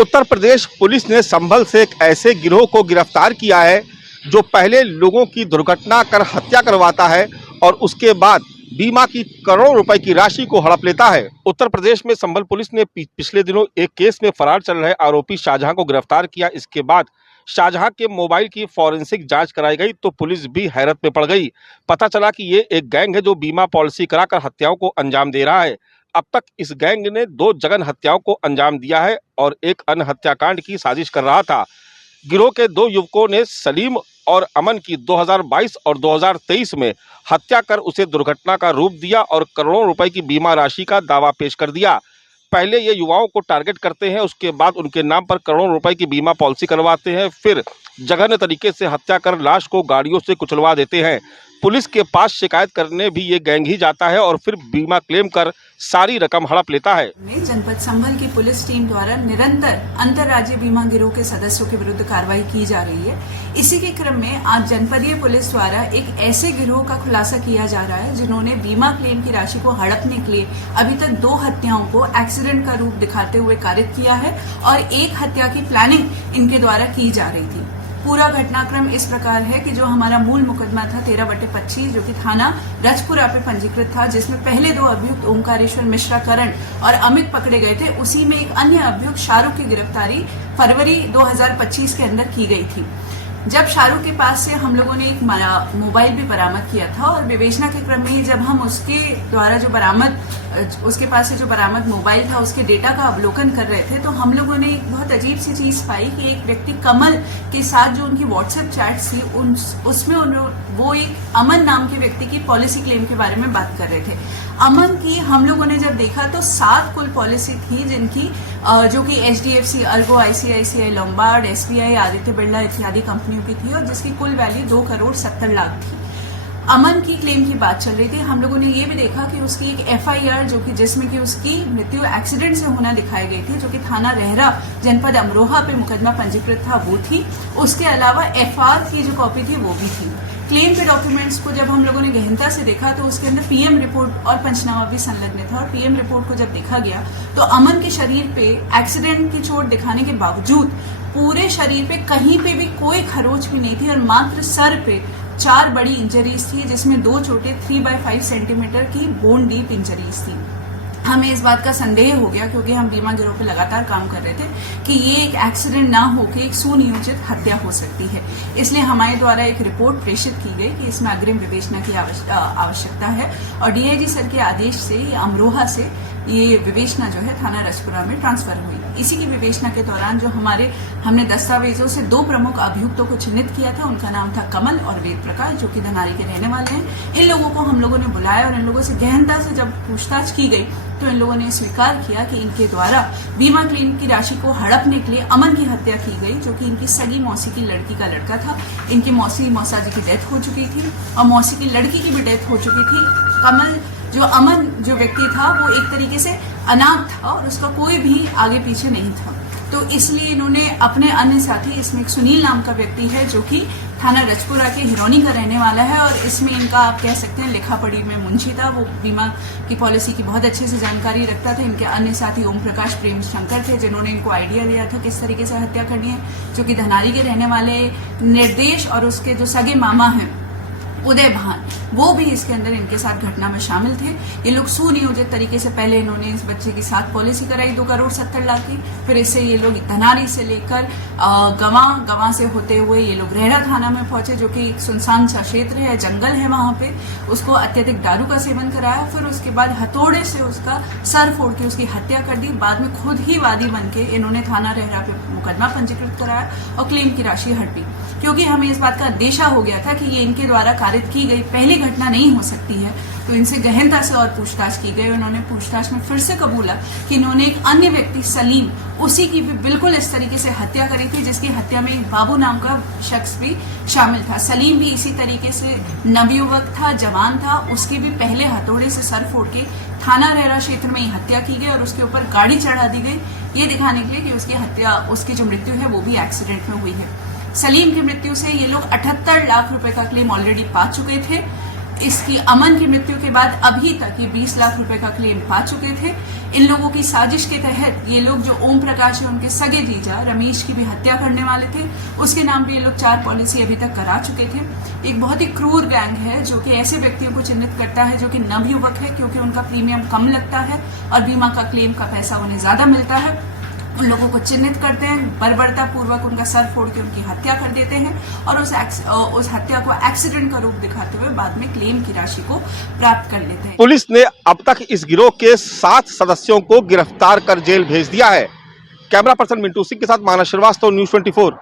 Uttar Pradesh police ने संभल से एक ऐसे गिरोह को गिरफ्तार किया है जो पहले लोगों की दुर्घटना कर हत्या करवाता है और उसके बाद बीमा की करोड़ों रुपए की राशि को हड़प लेता है। उत्तर प्रदेश में संभल पुलिस ने पिछले दिनों एक केस में फरार चल रहे आरोपी शाहजहां को गिरफ्तार किया। इसके बाद शाहजहां के मोबाइल की फॉरेंसिक जांच कराई गई तो पुलिस भी हैरत में पड़ गई। पता चला कि ये एक गैंग है जो बीमा पॉलिसी कराकर हत्याओं को अंजाम दे रहा है। अब तक इस गैंग ने 2 जघन्य हत्याओं को अंजाम दिया है और एक अन्य हत्याकांड की साजिश कर रहा था। गिरोह के 2 युवकों ने सलीम और अमन की 2022 और 2023 में हत्या कर उसे दुर्घटना का रूप दिया और करोड़ों रुपए की बीमा राशि का दावा पेश कर दिया। पहले ये युवाओं को टारगेट करते हैं, उसके बाद उनके नाम पर करोड़ों रुपए की बीमा पॉलिसी करवाते हैं, फिर जघन्य तरीके से हत्या कर लाश को गाड़ियों से कुचलवा देते हैं। पुलिस के पास शिकायत करने भी ये गैंग ही जाता है और फिर बीमा क्लेम कर सारी रकम हड़प लेता है। जनपद संभल की पुलिस टीम द्वारा निरंतर अंतर्राज्यीय बीमा गिरोह के सदस्यों के विरुद्ध कार्रवाई की जा रही है। इसी के क्रम में आज जनपदीय पुलिस द्वारा एक ऐसे गिरोह का खुलासा किया जा रहा है जिन्होंने बीमा क्लेम की राशि को हड़पने के लिए अभी तक 2 हत्याओं को एक्सीडेंट का रूप दिखाते हुए कारित किया है और एक हत्या की प्लानिंग इनके द्वारा की जा रही थी। पूरा घटनाक्रम इस प्रकार है कि जो हमारा मूल मुकदमा था 13/25 जो कि थाना रजपुरा पे पंजीकृत था, जिसमें पहले 2 अभियुक्त ओंकारेश्वर मिश्रा करण और अमित पकड़े गए थे, उसी में एक अन्य अभियुक्त शाहरुख की गिरफ्तारी फरवरी 2025 के अंदर की गई थी। जब शाहरुख के पास से हम लोगों ने एक मोबाइल भी बरामद किया था और विवेचना के क्रम में ही जब हम उसके पास से जो बरामद मोबाइल था उसके डेटा का अवलोकन कर रहे थे तो हम लोगों ने एक बहुत अजीब सी चीज पाई कि एक व्यक्ति कमल के साथ जो उनकी व्हाट्सएप चैट थी उसमें वो एक अमन नाम के व्यक्ति की पॉलिसी क्लेम के बारे में बात कर रहे थे। अमन की हम लोगों ने जब देखा तो 7 कुल पॉलिसी थी जिनकी जो कि HDFC, Ergo, ICICI, Lombard, SBI, Aditya Birla इत्यादि कंपनियों की थी और जिसकी कुल वैल्यू 2,70,00,000 थी। अमन की क्लेम की बात चल रही थी। हम लोगों ने ये भी देखा कि उसकी एक FIR जो कि जिसमें कि उसकी मृत्यु एक्सीडेंट से होना दिखाई गई थी, जो कि थाना रहरा जनपद अमरोहा पे मुकदमा पंजीकृत था, वो थी। उसके अलावा FR की जो कॉपी थी वो भी थी। क्लेम के डॉक्यूमेंट्स को जब हम लोगों ने गहनता से देखा तो उसके अंदर PM रिपोर्ट और पंचनामा भी संलग्न था और PM रिपोर्ट को जब देखा गया तो अमन के शरीर पे एक्सीडेंट की चोट दिखाने के बावजूद पूरे शरीर पे कहीं पे भी कोई खरोच भी नहीं थी और मात्र सर पे 4 बड़ी इंजरीज थी, जिसमें 2 चोटें 3/5 सेंटीमीटर की बोन डीप इंजरीज थी। हमें इस बात का संदेह हो गया क्योंकि हम बीमा गिरोह पे लगातार काम कर रहे थे कि ये एक एक्सीडेंट ना होकर एक सुनियोजित हत्या हो सकती है। इसलिए हमारे द्वारा एक रिपोर्ट प्रेषित की गई कि इसमें अग्रिम विवेचना की आवश्यकता है और DIG सर के आदेश से अमरोहा से ये विवेचना जो है थाना रजपुरा में ट्रांसफर हुई। इसी की विवेचना के दौरान जो हमने दस्तावेजों से 2 प्रमुख अभियुक्तों को चिन्हित किया था, उनका नाम था कमल और वेद प्रकाश, जो कि धनारी के रहने वाले हैं। इन लोगों को हम लोगों ने बुलाया और इन लोगों से गहनता से जब पूछताछ की गई तो इन लोगों ने स्वीकार किया कि इनके द्वारा बीमा क्लेम की राशि को हड़पने के लिए अमन की हत्या की गई, जो कि इनकी सगी मौसी की लड़की का लड़का था। इनकी मौसा जी की डेथ हो चुकी थी और मौसी की लड़की की भी डेथ हो चुकी थी। अमन जो व्यक्ति था वो एक तरीके से अनाथ था और उसका कोई भी आगे पीछे नहीं था, तो इसलिए इन्होंने अपने अन्य साथी, इसमें एक सुनील नाम का व्यक्ति है जो कि थाना रजपुरा के हिरोनी का रहने वाला है और इसमें इनका आप कह सकते हैं लिखा पढ़ी में मुंशी था, वो बीमा की पॉलिसी की बहुत अच्छे से जानकारी रखता था। इनके अन्य साथी ओम प्रकाश प्रेम शंकर थे जिन्होंने इनको आइडिया दिया था किस तरीके से हत्या करनी है, जो कि धनारी के रहने वाले निर्देश और उसके जो सगे मामा हैं उदय भान, वो भी इसके अंदर इनके साथ घटना में शामिल थे। ये लोग सुनियोजित तरीके से पहले इन्होंने इस बच्चे की साथ पॉलिसी कराई 2,70,00,000 की, फिर इससे ये लोग धनारी से लेकर गवा से होते हुए ये लोग रहरा थाना में पहुंचे, जो कि एक सुनसान सा क्षेत्र है, जंगल है वहां पे। उसको अत्यधिक दारू का सेवन कराया, फिर उसके बाद हथौड़े से उसका सर फोड़ के उसकी हत्या कर दी। बाद में खुद ही वादी बन के इन्होंने थाना रहरा पे मुकदमा पंजीकृत कराया और क्लेम की राशि हड़पी, क्योंकि हमें इस बात का अंदेशा हो गया था कि ये इनके द्वारा कारित की गई पहली घटना नहीं हो सकती है। तो इनसे गहनता से और पूछताछ की गई। उन्होंने पूछताछ में फिर से कबूला कि इन्होंने एक अन्य व्यक्ति सलीम, उसी की भी बिल्कुल इस तरीके से हत्या करी थी, जिसकी हत्या में एक बाबू नाम का शख्स भी शामिल था। सलीम भी इसी तरीके से नवयुवक था, जवान था, उसके भी पहले हथौड़े से सर फोड़ के थाना रहरा क्षेत्र में ही हत्या की गई और उसके ऊपर गाड़ी चढ़ा दी गई, ये दिखाने के लिए कि उसकी हत्या, उसकी जो मृत्यु है वो भी एक्सीडेंट में हुई है। सलीम की मृत्यु से ये लोग 78 लाख रुपए का क्लेम ऑलरेडी पा चुके थे। इसकी अमन की मृत्यु के बाद अभी तक ये 20 लाख रुपए का क्लेम पा चुके थे। इन लोगों की साजिश के तहत ये लोग, जो ओम प्रकाश है उनके सगे जीजा रमेश की भी हत्या करने वाले थे, उसके नाम पे ये लोग 4 पॉलिसी अभी तक करा चुके थे। एक बहुत ही क्रूर गैंग है जो कि ऐसे व्यक्तियों को चिन्हित करता है जो कि नवयुवक है, क्योंकि उनका प्रीमियम कम लगता है और बीमा का क्लेम का पैसा उन्हें ज्यादा मिलता है। उन लोगों को चिन्हित करते हैं, बर्बरता पूर्वक उनका सर फोड़ के उनकी हत्या कर देते हैं और उस हत्या को एक्सीडेंट का रूप दिखाते हुए बाद में क्लेम की राशि को प्राप्त कर लेते हैं। पुलिस ने अब तक इस गिरोह के 7 सदस्यों को गिरफ्तार कर जेल भेज दिया है। कैमरा पर्सन मिंटू सिंह के साथ मानस श्रीवास्तव, न्यूज़ 24।